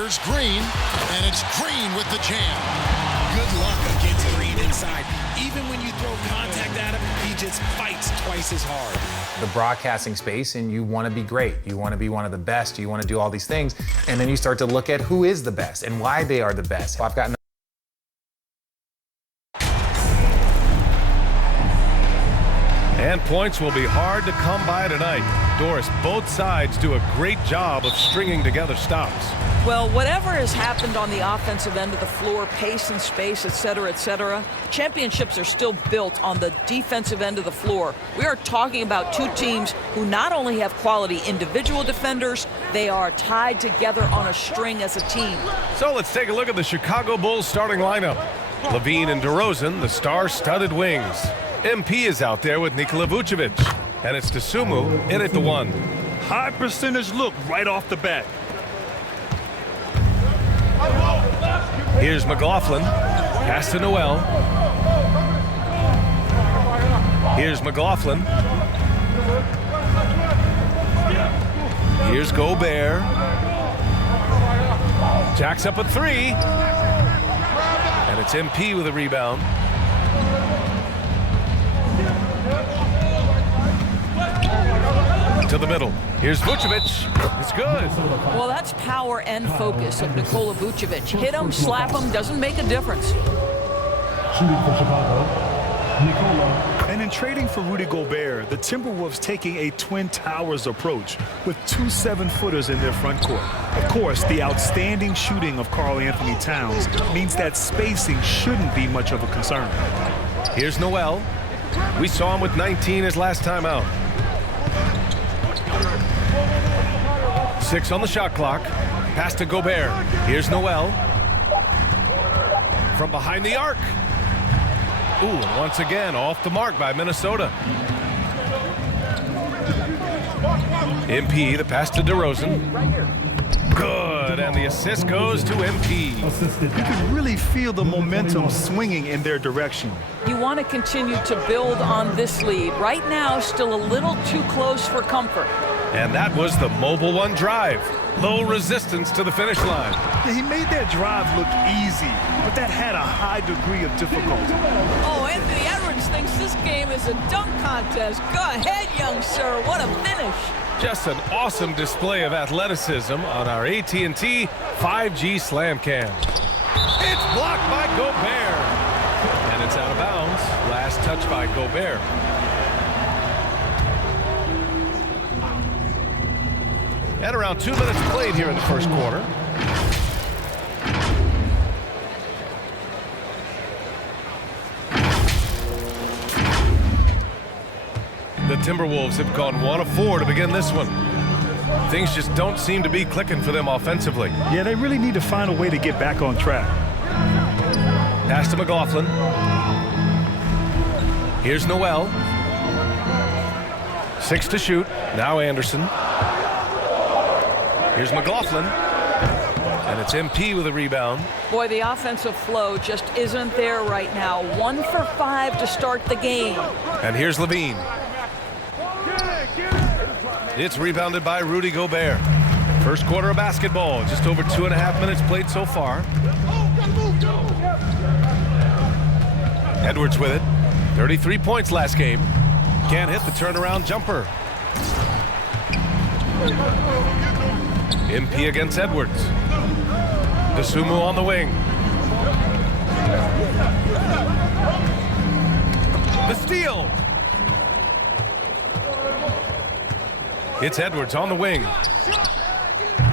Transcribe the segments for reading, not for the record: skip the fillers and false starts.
Here's Green, and it's Green with the jam. Good luck against Green inside. Even when you throw contact at him, he just fights twice as hard. The broadcasting space, and you want to be great. You want to be one of the best. You want to do all these things. And then you start to look at who is the best and why they are the best. I've gotten And points will be hard to come by tonight. Doris, both sides do a great job of stringing together stops. Well, whatever has happened on the offensive end of the floor, pace and space, et cetera, championships are still built on the defensive end of the floor. We are talking about two teams who not only have quality individual defenders, they are tied together on a string as a team. So let's take a look at the Chicago Bulls starting lineup. Levine and DeRozan, the star-studded wings. MP is out there with Nikola Vucevic. And it's Dosunmu in at the 1. High percentage look right off the bat. Here's McLaughlin. Pass to Noel. Here's McLaughlin. Here's Gobert. Jacks up a 3. And it's MP with a rebound. To the middle. Here's Vucevic. It's good. Well, that's power and focus of Nikola Vucevic. Hit him, slap him, doesn't make a difference. Shooting for Chicago, Nikola. And in trading for Rudy Gobert, the Timberwolves taking a Twin Towers approach with 2 7-footers in their front court. Of course, the outstanding shooting of Karl-Anthony Towns means that spacing shouldn't be much of a concern. Here's Noel. We saw him with 19 his last time out. 6 on the shot clock. Pass to Gobert. Here's Noel. From behind the arc. Ooh, and once again, off the mark by Minnesota. MP, the pass to DeRozan. Good, and the assist goes to MP. You can really feel the momentum swinging in their direction. You want to continue to build on this lead. Right now, still a little too close for comfort. And that was the Mobile One drive. Low resistance to the finish line. Yeah, he made that drive look easy, but that had a high degree of difficulty. Oh, Anthony Edwards thinks this game is a dunk contest. Go ahead, young sir. What a finish. Just an awesome display of athleticism on our AT&T 5G Slam Cam. It's blocked by Gobert. And it's out of bounds. Last touch by Gobert. And around 2 minutes played here in the first quarter. The Timberwolves have gone 1 of 4 to begin this one. Things just don't seem to be clicking for them offensively. Yeah, they really need to find a way to get back on track. Pass to McLaughlin. Here's Noel. 6 to shoot. Now Anderson. Here's McLaughlin. And it's MP with a rebound. Boy, the offensive flow just isn't there right now. 1 for 5 to start the game. And here's Levine. It's rebounded by Rudy Gobert. First quarter of basketball. Just over 2.5 minutes played so far. Edwards with it. 33 points last game. Can't hit the turnaround jumper. MP against Edwards. Dosunmu on the wing. The steal. It's Edwards on the wing.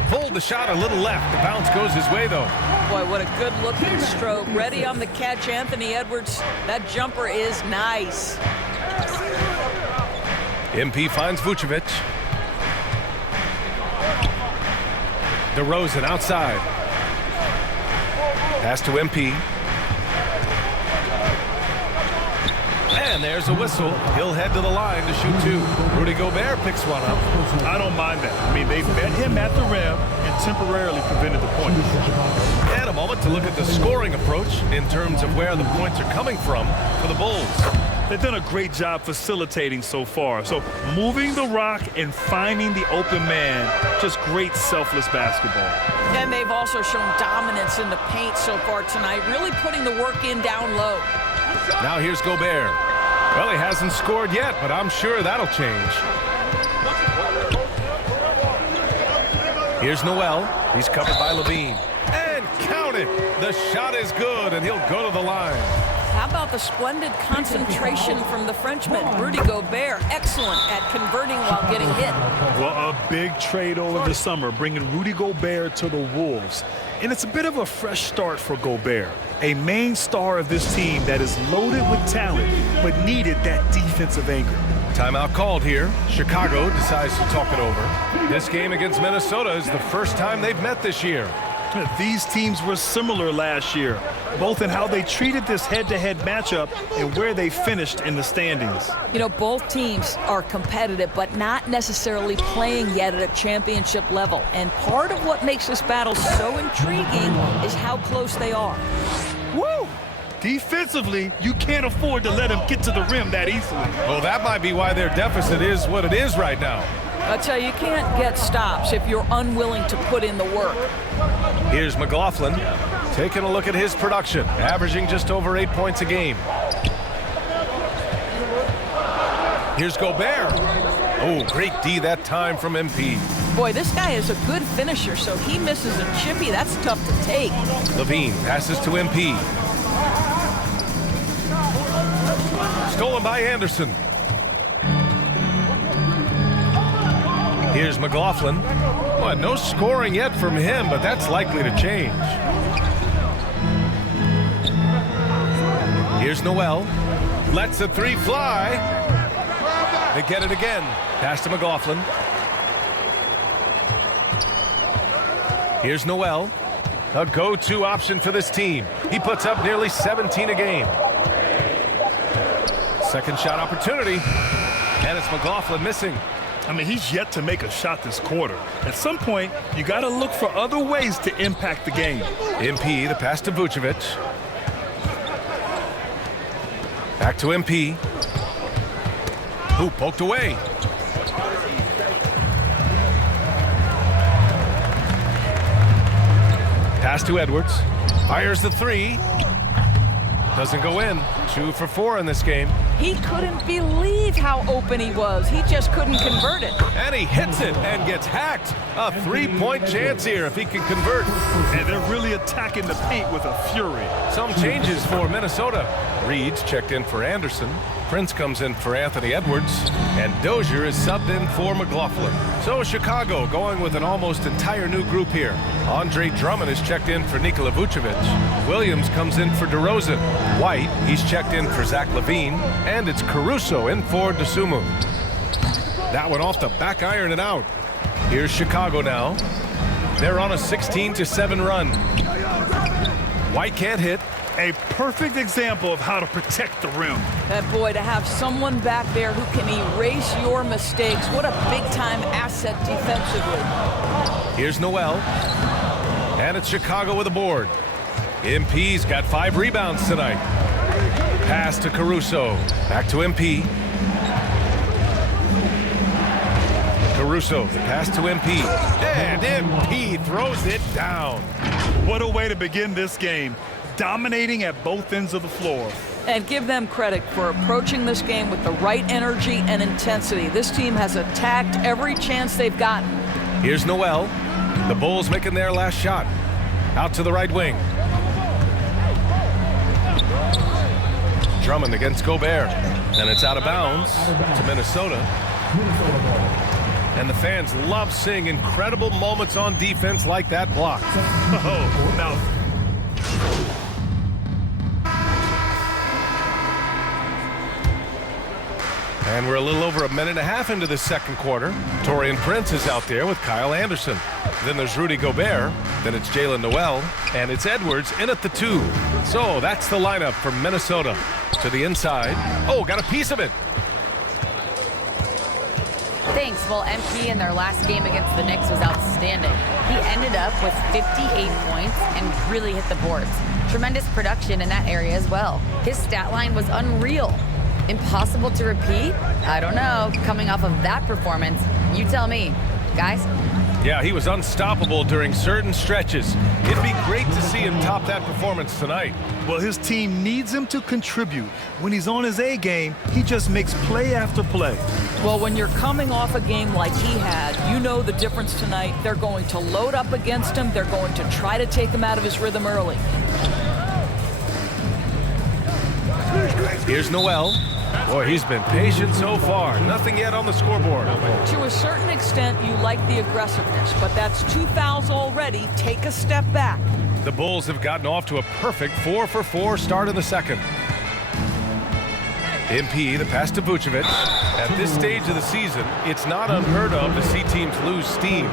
Pulled the shot a little left. The bounce goes his way, though. Boy, what a good-looking stroke. Ready on the catch, Anthony Edwards. That jumper is nice. MP finds Vucevic. DeRozan outside. Pass to MP. And there's a whistle. He'll head to the line to shoot 2. Rudy Gobert picks one up. I don't mind that. I mean, they met him at the rim and temporarily prevented the point. And a moment to look at the scoring approach in terms of where the points are coming from for the Bulls. They've done a great job facilitating so far. So moving the rock and finding the open man, just great selfless basketball. And they've also shown dominance in the paint so far tonight, really putting the work in down low. Now here's Gobert. Well, he hasn't scored yet, but I'm sure that'll change. Here's Noel. He's covered by Levine. And count it! The shot is good, and he'll go to the line. How about the splendid concentration from the Frenchman, Rudy Gobert? Excellent at converting while getting hit. Well, a big trade over the summer, bringing Rudy Gobert to the Wolves. And it's a bit of a fresh start for Gobert, a main star of this team that is loaded with talent, but needed that defensive anchor. Timeout called here. Chicago decides to talk it over. This game against Minnesota is the first time they've met this year. These teams were similar last year, both in how they treated this head-to-head matchup and where they finished in the standings. You know, both teams are competitive, but not necessarily playing yet at a championship level. And part of what makes this battle so intriguing is how close they are. Woo! Defensively, you can't afford to let them get to the rim that easily. Well, that might be why their deficit is what it is right now. I tell you can't get stops if you're unwilling to put in the work. Here's McLaughlin taking a look at his production, averaging just over 8 points a game. Here's Gobert. Oh, great D that time from MP. Boy, this guy is a good finisher, so he misses a chippy. That's tough to take. Levine passes to MP. Stolen by Anderson. Here's McLaughlin. Well, no scoring yet from him, but that's likely to change. Here's Noel. Lets the three fly. They get it again. Pass to McLaughlin. Here's Noel. A go-to option for this team. He puts up nearly 17 a game. Second shot opportunity. And it's McLaughlin missing. I mean, he's yet to make a shot this quarter. At some point, you got to look for other ways to impact the game. MP, the pass to Vucevic. Back to MP. Who poked away. Pass to Edwards. Fires the three. Doesn't go in. 2 for 4 in this game. He couldn't believe how open he was. He just couldn't convert it. And he hits it and gets hacked. A 3-point chance here if he can convert. And they're really attacking the paint with a fury. Some changes for Minnesota. Reed's checked in for Anderson. Prince comes in for Anthony Edwards. And Dozier is subbed in for McLaughlin. So Chicago going with an almost entire new group here. Andre Drummond is checked in for Nikola Vucevic. Williams comes in for DeRozan. White, he's checked in for Zach LaVine. And it's Caruso in for DeSumo. That one off the back iron and out. Here's Chicago now. They're on a 16-7 run. White can't hit. A perfect example of how to protect the rim. That boy, to have someone back there who can erase your mistakes, what a big-time asset defensively. Here's Noel. And it's Chicago with a board. MP's got 5 rebounds tonight. Pass to Caruso. Back to MP. Caruso, the pass to MP. And MP throws it down. What a way to begin this game. Dominating at both ends of the floor. And give them credit for approaching this game with the right energy and intensity. This team has attacked every chance they've gotten. Here's Noel. The Bulls making their last shot. Out to the right wing. Drummond against Gobert. And it's out of bounds to Minnesota. And the fans love seeing incredible moments on defense like that block. Oh, now. And we're a little over a minute and a half into the second quarter. Taurean Prince is out there with Kyle Anderson. Then there's Rudy Gobert. Then it's Jalen Noel. And it's Edwards in at the 2. So that's the lineup for Minnesota. To the inside. Oh, got a piece of it. Thanks. Well, MP in their last game against the Knicks was outstanding. He ended up with 58 points and really hit the boards. Tremendous production in that area as well. His stat line was unreal. Impossible to repeat? I don't know. Coming off of that performance, you tell me. Guys? Yeah, he was unstoppable during certain stretches. It'd be great to see him top that performance tonight. Well, his team needs him to contribute. When he's on his A game, he just makes play after play. Well, when you're coming off a game like he had, you know the difference tonight. They're going to load up against him. They're going to try to take him out of his rhythm early. Here's Noel. Boy, he's been patient so far. Nothing yet on the scoreboard. To a certain extent, you like the aggressiveness, but that's 2 fouls already. Take a step back. The Bulls have gotten off to a perfect 4-for-4 start in the second. MP, the pass to Vucevic. At this stage of the season, it's not unheard of to see teams lose steam.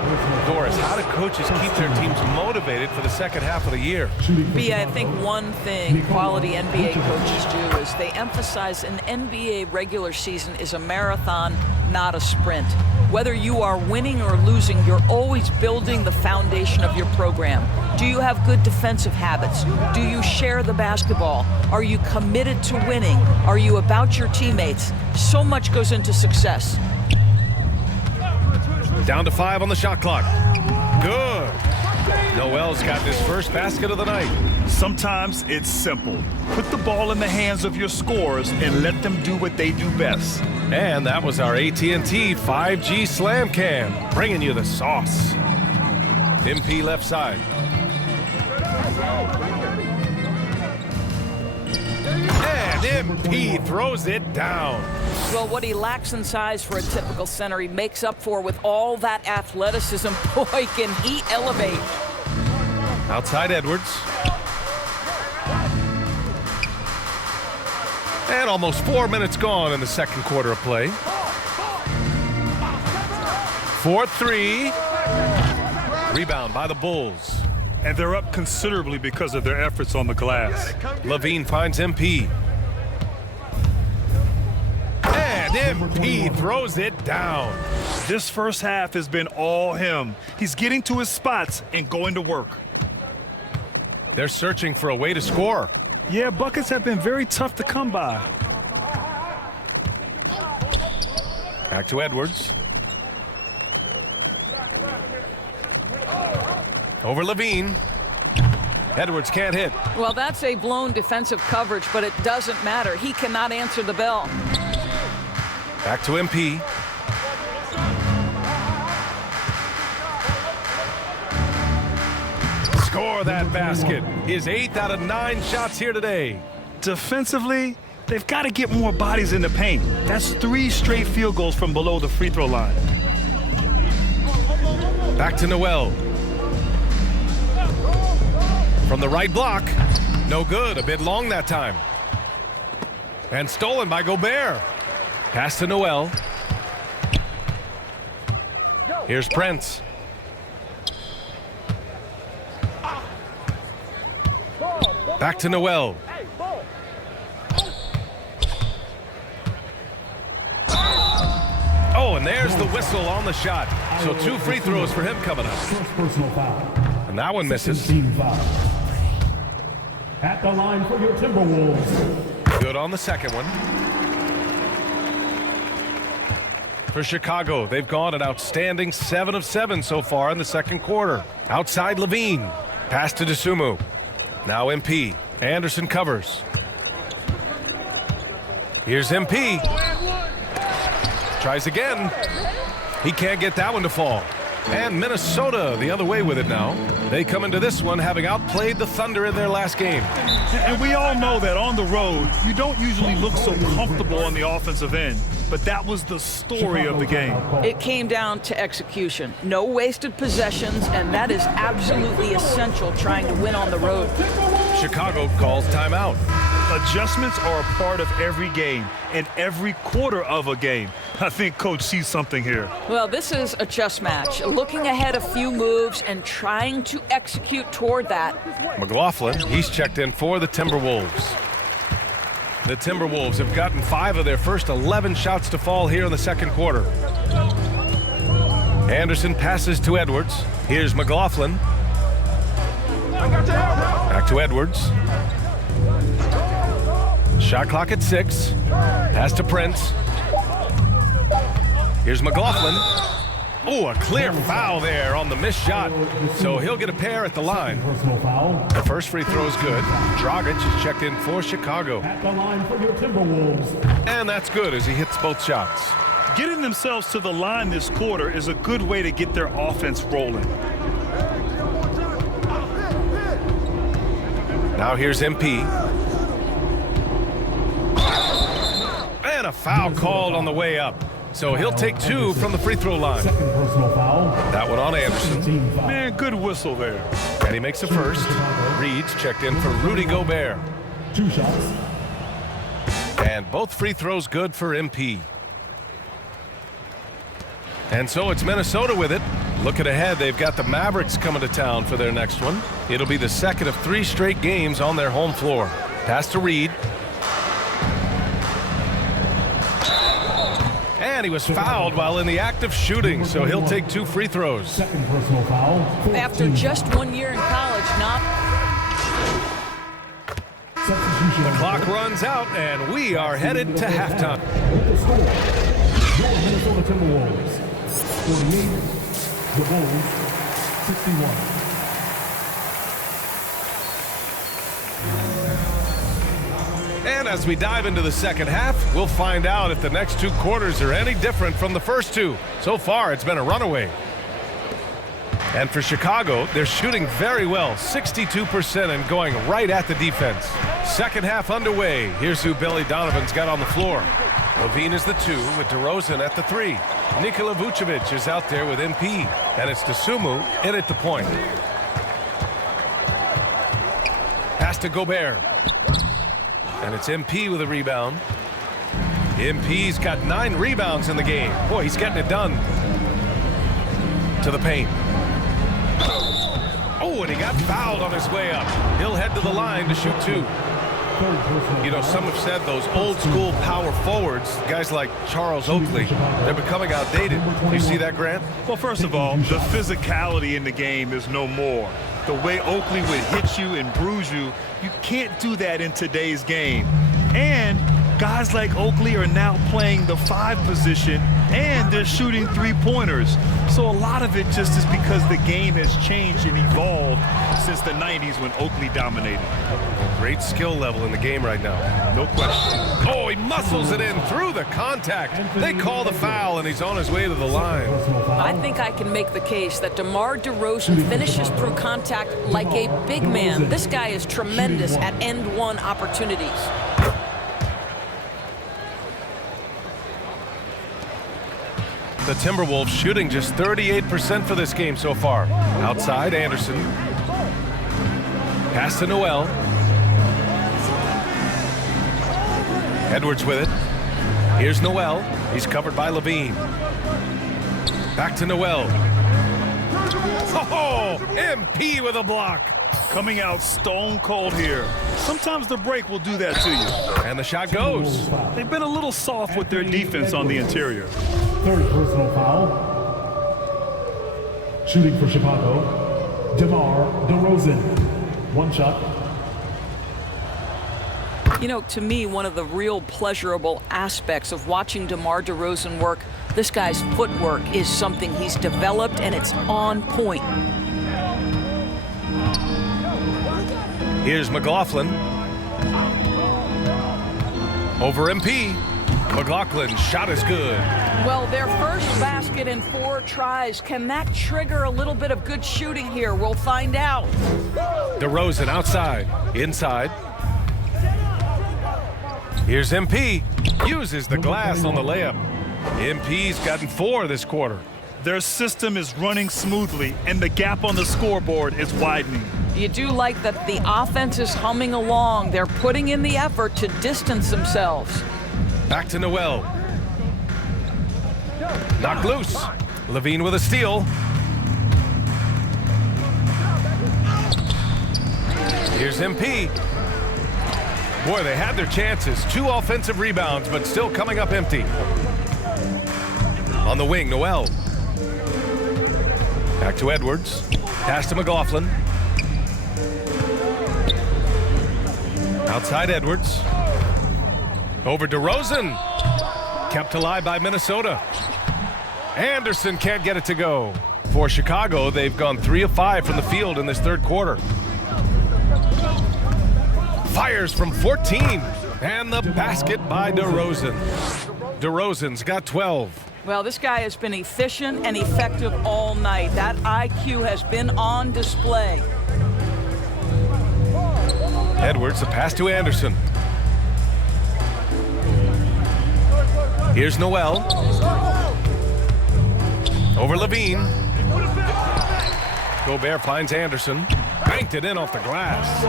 Doris, how do coaches keep their teams motivated for the second half of the year? B, I think one thing quality NBA coaches do is they emphasize an NBA regular season is a marathon, not a sprint. Whether you are winning or losing, you're always building the foundation of your program. Do you have good defensive habits? Do you share the basketball? Are you committed to winning? Are you about your teammates? So much goes into success. Down to 5 on the shot clock. Good. Noel's got his first basket of the night. Sometimes it's simple. Put the ball in the hands of your scorers and let them do what they do best. And that was our AT&T 5G Slam Cam, bringing you the sauce. MP left side. And MP throws it down. Well, what he lacks in size for a typical center, he makes up for with all that athleticism. Boy, can he elevate. Outside Edwards. And almost 4 minutes gone in the second quarter of play. 4-3. Rebound by the Bulls. And they're up considerably because of their efforts on the glass. Levine finds MP. And MP throws it down. This first half has been all him. He's getting to his spots and going to work. They're searching for a way to score. Yeah, buckets have been very tough to come by. Back to Edwards. Over Levine. Edwards can't hit. Well, that's a blown defensive coverage, but it doesn't matter. He cannot answer the bell. Back to MP. Score that basket. His 8th out of 9 shots here today. Defensively, they've got to get more bodies in the paint. That's 3 straight field goals from below the free throw line. Back to Noel. From the right block. No good. A bit long that time. And stolen by Gobert. Pass to Noel. Here's Prince. Back to Noel. Oh, and there's the whistle on the shot. So 2 free throws for him coming up. First personal foul. And that one misses. Team foul. At the line for your Timberwolves. Good on the second one. For Chicago, they've gone an outstanding 7 of 7 so far in the second quarter. Outside Levine. Pass to Dosunmu. Now MP. Anderson covers. Here's MP. Tries again. He can't get that one to fall. And Minnesota the other way with it now. They come into this one having outplayed the Thunder in their last game. And we all know that on the road, you don't usually look so comfortable on the offensive end. But that was the story of the game. It came down to execution. No wasted possessions, and that is absolutely essential trying to win on the road. Chicago calls timeout. Adjustments are a part of every game and every quarter of a game. I think Coach sees something here. Well, this is a chess match. Looking ahead a few moves and trying to execute toward that. McLaughlin, he's checked in for the Timberwolves. The Timberwolves have gotten 5 of their first 11 shots to fall here in the second quarter. Anderson passes to Edwards. Here's McLaughlin. Back to Edwards. Shot clock at 6. Pass to Prince. Here's McLaughlin. Oh, a clear foul there on the missed shot. So he'll get a pair at the line. Personal foul. The first free throw is good. Dragic is checked in for Chicago. At the line for your Timberwolves. And that's good as he hits both shots. Getting themselves to the line this quarter is a good way to get their offense rolling. Now here's MP. And a foul called on the way up. So he'll take 2 from the free throw line. Second personal foul. That one on Anderson. Team foul. Man, good whistle there. And he makes the first. Reed's checked in for Rudy Gobert. 2 shots. And both free throws good for MP. And so it's Minnesota with it. Looking ahead, they've got the Mavericks coming to town for their next one. It'll be the second of 3 straight games on their home floor. Pass to Reed. And he was fouled while in the act of shooting, so he'll take 2 free throws. Second personal foul. After just 1 year in college, not. Substitution. The clock runs out, and we are headed to halftime. With the score, your Minnesota Timberwolves 48, the Wolves 61. And as we dive into the second half, we'll find out if the next 2 quarters are any different from the first 2. So far, it's been a runaway. And for Chicago, they're shooting very well, 62% and going right at the defense. Second half underway. Here's who Billy Donovan's got on the floor. Levine is the 2 with DeRozan at the 3. Nikola Vucevic is out there with MP. And it's Dosunmu in at the point. Pass to Gobert. And it's MP with a rebound. MP's got 9 rebounds in the game. Boy, he's getting it done. To the paint. Oh, and he got fouled on his way up. He'll head to the line to shoot 2. You know, some have said those old school power forwards, guys like Charles Oakley, they're becoming outdated. You see that, Grant? Well, first of all, the physicality in the game is no more. The way Oakley would hit you and bruise you, you can't do that in today's game. And guys like Oakley are now playing the 5 position, and they're shooting 3-pointers. So a lot of it just is because the game has changed and evolved since the 90s when Oakley dominated. Great skill level in the game right now. No question. Oh, he muscles it in through the contact. They call the foul, and he's on his way to the line. I think I can make the case that DeMar DeRozan finishes through contact like a big man. This guy is tremendous at end-one opportunities. The Timberwolves shooting just 38% for this game so far. Outside, Anderson. Pass to Noel. Edwards with it. Here's Noel. He's covered by Levine. Back to Noel. Oh, MP with a block. Coming out stone cold here. Sometimes the break will do that to you. And the shot goes. They've been a little soft with their defense on the interior. Third personal foul. Shooting for Chicago, DeMar DeRozan. 1 shot. You know, to me, one of the real pleasurable aspects of watching DeMar DeRozan work, this guy's footwork is something he's developed, and it's on point. Here's McLaughlin. Over MP. McLaughlin's shot is good. Well, their first basket in 4 tries. Can that trigger a little bit of good shooting here? We'll find out. DeRozan outside. Inside. Here's MP. Uses the glass on the layup. MP's gotten 4 this quarter. Their system is running smoothly, and the gap on the scoreboard is widening. You do like that the offense is humming along. They're putting in the effort to distance themselves. Back to Noel. Knocked loose. Levine with a steal. Here's MP. Boy, they had their chances. 2 offensive rebounds, but still coming up empty. On the wing, Noel. Back to Edwards. Pass to McLaughlin. Outside Edwards. Over DeRozan. Kept alive by Minnesota. Anderson can't get it to go. For Chicago, they've gone 3 of 5 from the field in this third quarter. Fires from 14. And the basket by DeRozan. DeRozan's got 12. Well, this guy has been efficient and effective all night. That IQ has been on display. Edwards, a pass to Anderson. Here's Noel. Over Levine. Gobert finds Anderson. Banked it in off the glass.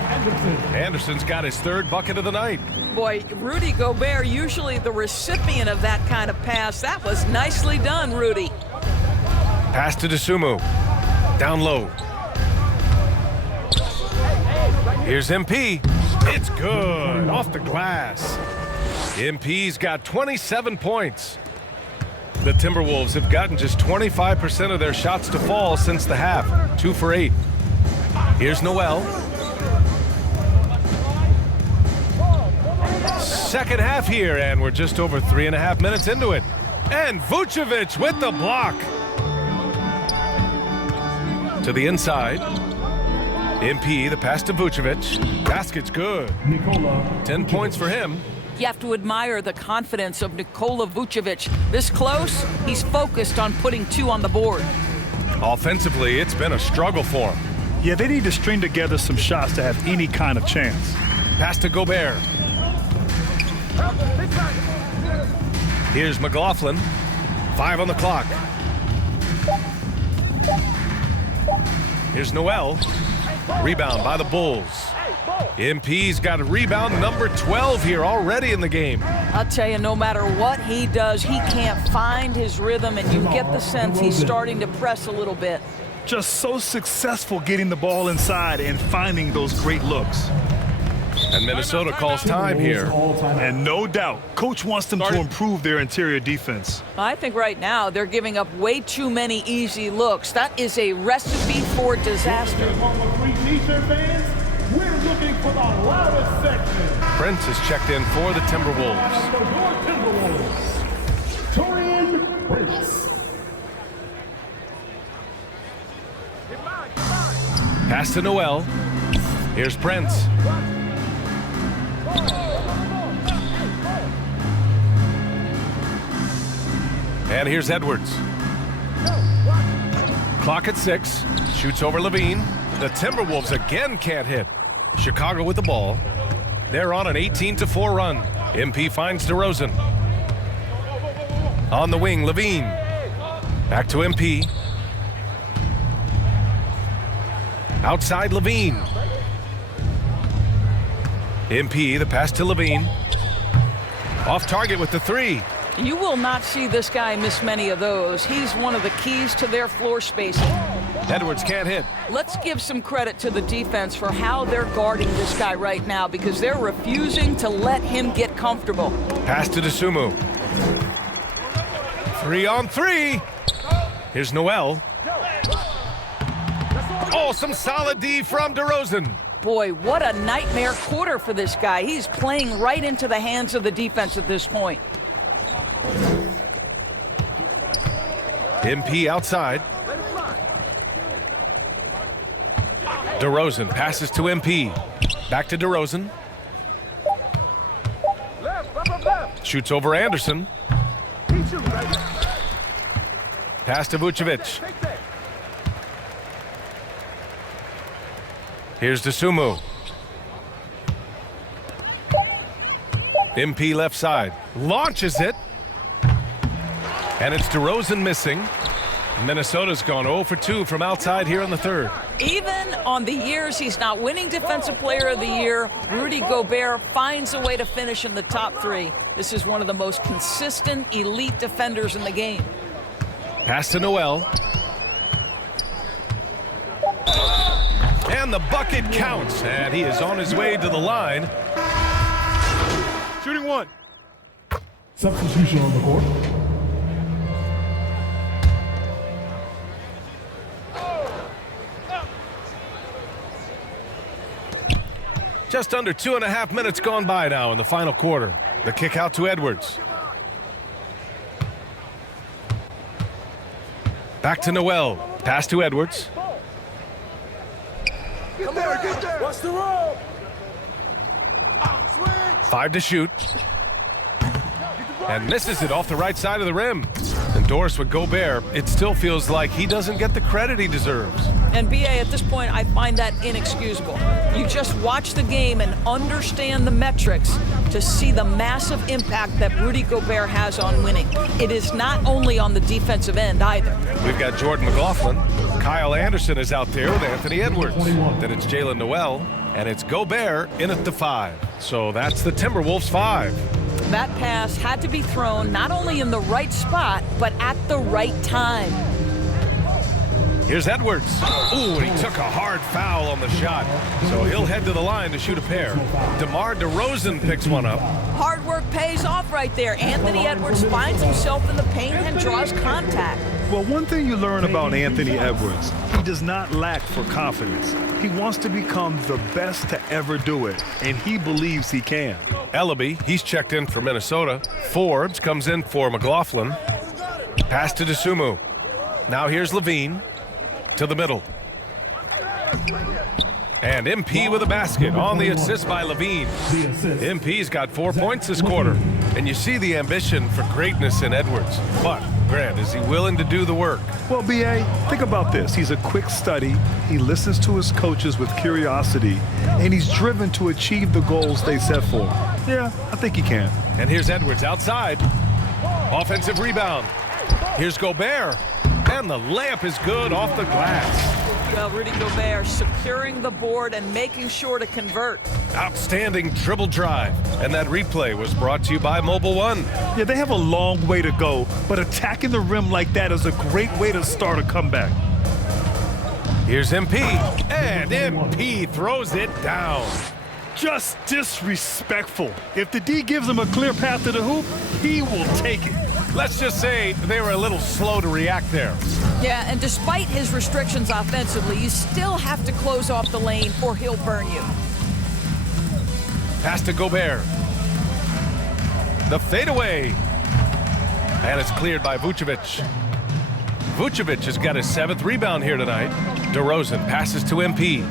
Anderson's got his 3rd bucket of the night. Boy, Rudy Gobert, usually the recipient of that kind of pass. That was nicely done, Rudy. Pass to DeSumo. Down low. Here's MP. It's good. Off the glass. MP's got 27 points. The Timberwolves have gotten just 25% of their shots to fall since the half. 2 for 8. Here's Noel. Second half here, and we're just over 3.5 minutes into it. And Vucevic with the block. To the inside. MP, the pass to Vucevic. Basket's good. 10 points for him. You have to admire the confidence of Nikola Vucevic. This close, he's focused on putting 2 on the board. Offensively, it's been a struggle for him. Yeah, they need to string together some shots to have any kind of chance. Pass to Gobert. Here's McLaughlin. 5 on the clock. Here's Noel. Rebound by the Bulls. MP's got a rebound number 12 here already in the game. I'll tell you, no matter what he does, he can't find his rhythm, and you get the sense he's starting to press a little bit. Just so successful getting the ball inside and finding those great looks. And Minnesota calls time here. And no doubt, coach wants them to improve their interior defense. I think right now they're giving up way too many easy looks. That is a recipe for disaster. We're looking for the loudest section. Prince is checked in for the Timberwolves. Torian Prince. Pass to Noel. Here's Prince. And here's Edwards. Clock at 6. Shoots over Levine. The Timberwolves again can't hit. Chicago with the ball. They're on an 18-4 run. MP finds DeRozan. On the wing, Levine. Back to MP. Outside Levine. MP, the pass to Levine. Off target with the 3. You will not see this guy miss many of those. He's one of the keys to their floor spacing. Edwards can't hit. Let's give some credit to the defense for how they're guarding this guy right now, because they're refusing to let him get comfortable. Pass to DeSumo. 3 on 3. Here's Noel. Oh, some solid D from DeRozan. Boy, what a nightmare quarter for this guy. He's playing right into the hands of the defense at this point. MP outside. DeRozan passes to MP. Back to DeRozan. Shoots over Anderson. Pass to Vucevic. Here's DeSumo. MP left side. Launches it. And it's DeRozan missing. Minnesota's gone 0 for 2 from outside here in the third. Even on the years he's not winning Defensive Player of the Year, Rudy Gobert finds a way to finish in the top 3. This is one of the most consistent elite defenders in the game. Pass to Noel. And the bucket counts, and he is on his way to the line. Shooting 1. Substitution on the court. Just under 2.5 minutes gone by now in the final quarter. The kick out to Edwards. Back to Noel. Pass to Edwards. What's the roll? 5 to shoot. And misses it off the right side of the rim. And Doris with Gobert, it still feels like he doesn't get the credit he deserves. And BA, at this point, I find that inexcusable. You just watch the game and understand the metrics to see the massive impact that Rudy Gobert has on winning. It is not only on the defensive end either. We've got Jordan McLaughlin. Kyle Anderson is out there with Anthony Edwards. Then it's Jalen Noel, and it's Gobert in at the 5. So that's the Timberwolves 5. That pass had to be thrown not only in the right spot, but at the right time. Here's Edwards. Ooh, and he took a hard foul on the shot. So he'll head to the line to shoot a pair. DeMar DeRozan picks one up. Hard work pays off right there. Anthony Edwards finds himself in the paint and draws contact. Well, one thing you learn about Anthony Edwards, he does not lack for confidence. He wants to become the best to ever do it, and he believes he can. Ellaby, he's checked in for Minnesota. Forbes comes in for McLaughlin. Pass to DeSumo. Now here's Levine to the middle. And MP with a basket on the assist by Levine. MP's got 4 points this quarter. And you see the ambition for greatness in Edwards. But, Grant, is he willing to do the work? Well, BA, think about this. He's a quick study. He listens to his coaches with curiosity, and he's driven to achieve the goals they set for him. Yeah, I think he can. And here's Edwards outside. Offensive rebound. Here's Gobert. And the layup is good off the glass. Well, Rudy Gobert securing the board and making sure to convert. Outstanding dribble drive. And that replay was brought to you by Mobile One. Yeah, they have a long way to go, but attacking the rim like that is a great way to start a comeback. Here's MP. And MP throws it down. Just disrespectful. If the D gives him a clear path to the hoop, he will take it. Let's just say they were a little slow to react there. Yeah, and despite his restrictions offensively, you still have to close off the lane or he'll burn you. Pass to Gobert. The fadeaway. And it's cleared by Vucevic. Vucevic has got his 7th rebound here tonight. DeRozan passes to MP.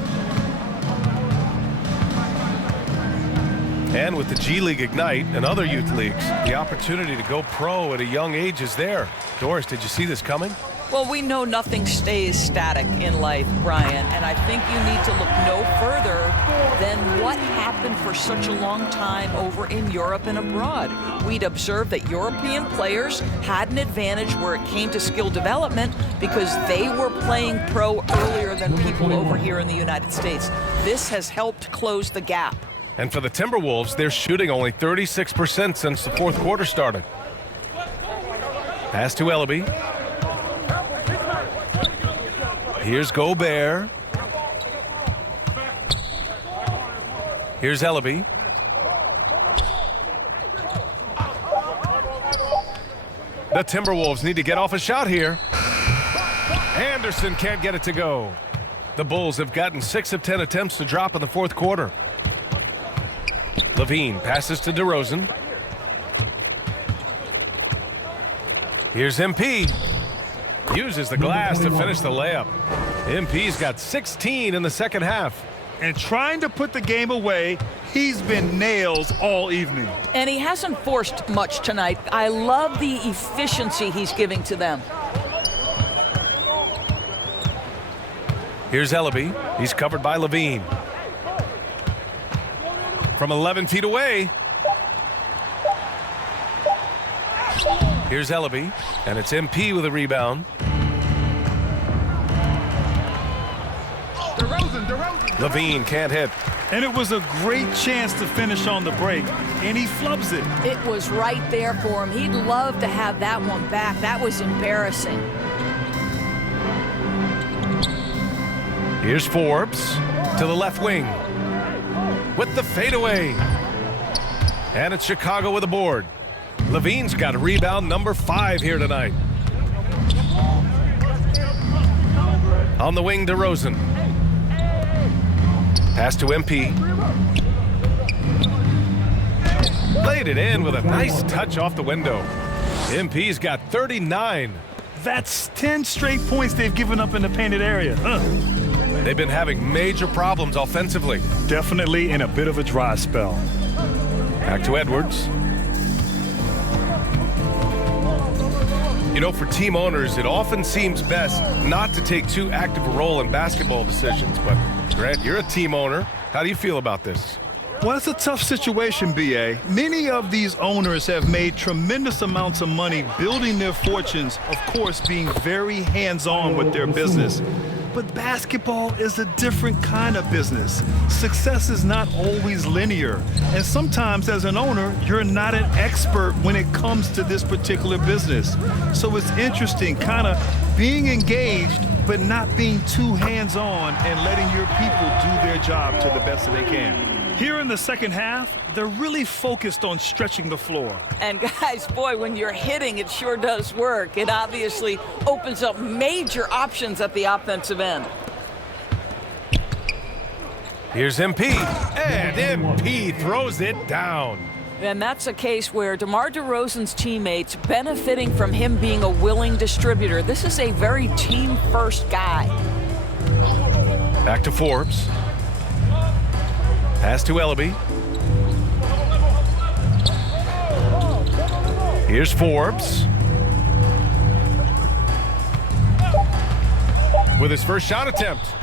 And with the G League Ignite and other youth leagues, the opportunity to go pro at a young age is there. Doris, did you see this coming? Well, we know nothing stays static in life, Brian, and I think you need to look no further than what happened for such a long time over in Europe and abroad. We'd observed that European players had an advantage where it came to skill development because they were playing pro earlier than people over here in the United States. This has helped close the gap. And for the Timberwolves, they're shooting only 36% since the 4th quarter started. Pass to Ellaby. Here's Gobert. Here's Ellaby. The Timberwolves need to get off a shot here. Anderson can't get it to go. The Bulls have gotten 6 of 10 attempts to drop in the 4th quarter. Levine passes to DeRozan. Here's MP. Uses the glass to finish the layup. MP's got 16 in the second half. And trying to put the game away, he's been nails all evening. And he hasn't forced much tonight. I love the efficiency he's giving to them. Here's Ellaby. He's covered by Levine. From 11 feet away. Here's Ellaby, and it's MP with a rebound. Levine can't hit. And it was a great chance to finish on the break, and he flubs it. It was right there for him. He'd love to have that one back. That was embarrassing. Here's Forbes to the left wing with the fadeaway. And it's Chicago with a board. Levine's got rebound number 5 here tonight. On the wing, DeRozan. Pass to MP. Laid it in with a nice touch off the window. MP's got 39. That's 10 straight points they've given up in the painted area. They've been having major problems offensively. Definitely in a bit of a dry spell. Back to Edwards. You know, for team owners, it often seems best not to take too active a role in basketball decisions. But, Grant, you're a team owner. How do you feel about this? Well, it's a tough situation, B.A. Many of these owners have made tremendous amounts of money building their fortunes, of course, being very hands-on with their business. But basketball is a different kind of business. Success is not always linear. And sometimes as an owner, you're not an expert when it comes to this particular business. So it's interesting kind of being engaged, but not being too hands-on and letting your people do their job to the best that they can. Here in the second half, they're really focused on stretching the floor. And guys, boy, when you're hitting, it sure does work. It obviously opens up major options at the offensive end. Here's MP, and MP throws it down. And that's a case where DeMar DeRozan's teammates benefiting from him being a willing distributor. This is a very team-first guy. Back to Forbes. Pass to Ellaby. Here's Forbes. With his first shot attempt.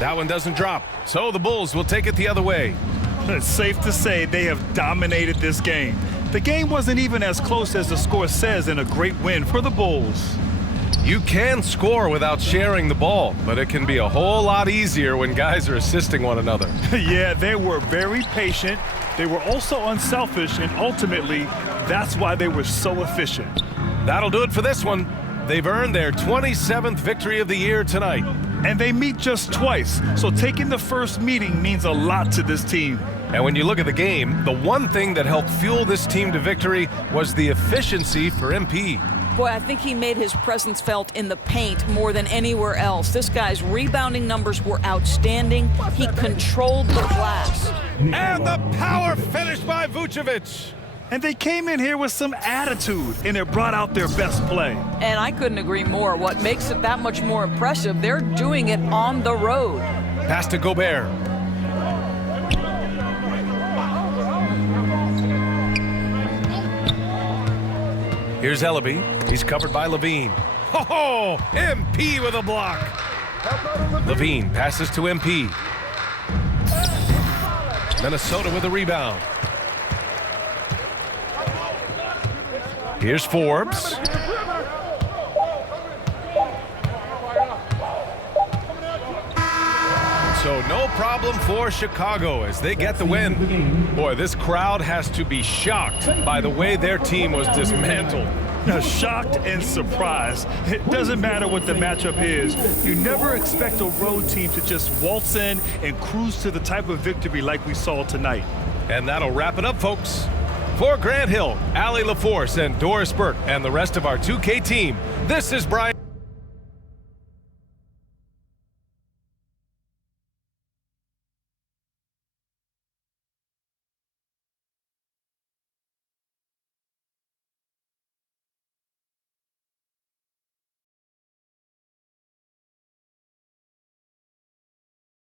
That one doesn't drop. So the Bulls will take it the other way. It's safe to say they have dominated this game. The game wasn't even as close as the score says in a great win for the Bulls. You can score without sharing the ball, but it can be a whole lot easier when guys are assisting one another. Yeah, they were very patient. They were also unselfish, and ultimately, that's why they were so efficient. That'll do it for this one. They've earned their 27th victory of the year tonight. And they meet just twice, so taking the first meeting means a lot to this team. And when you look at the game, the one thing that helped fuel this team to victory was the efficiency for MP. Boy, I think he made his presence felt in the paint more than anywhere else. This guy's rebounding numbers were outstanding. He controlled the glass. And the power finish by Vucevic. And they came in here with some attitude, and it brought out their best play. And I couldn't agree more. What makes it that much more impressive, they're doing it on the road. Pass to Gobert. Here's Ellaby. He's covered by Levine. Oh, MP with a block. Levine passes to MP. Minnesota with a rebound. Here's Forbes. So no problem for Chicago as they get the win. Boy, this crowd has to be shocked by the way their team was dismantled. Now, shocked and surprised. It doesn't matter what the matchup is. You never expect a road team to just waltz in and cruise to the type of victory like we saw tonight. And that'll wrap it up, folks. For Grant Hill, Allie LaForce, and Doris Burke, and the rest of our 2K team, this is Brian.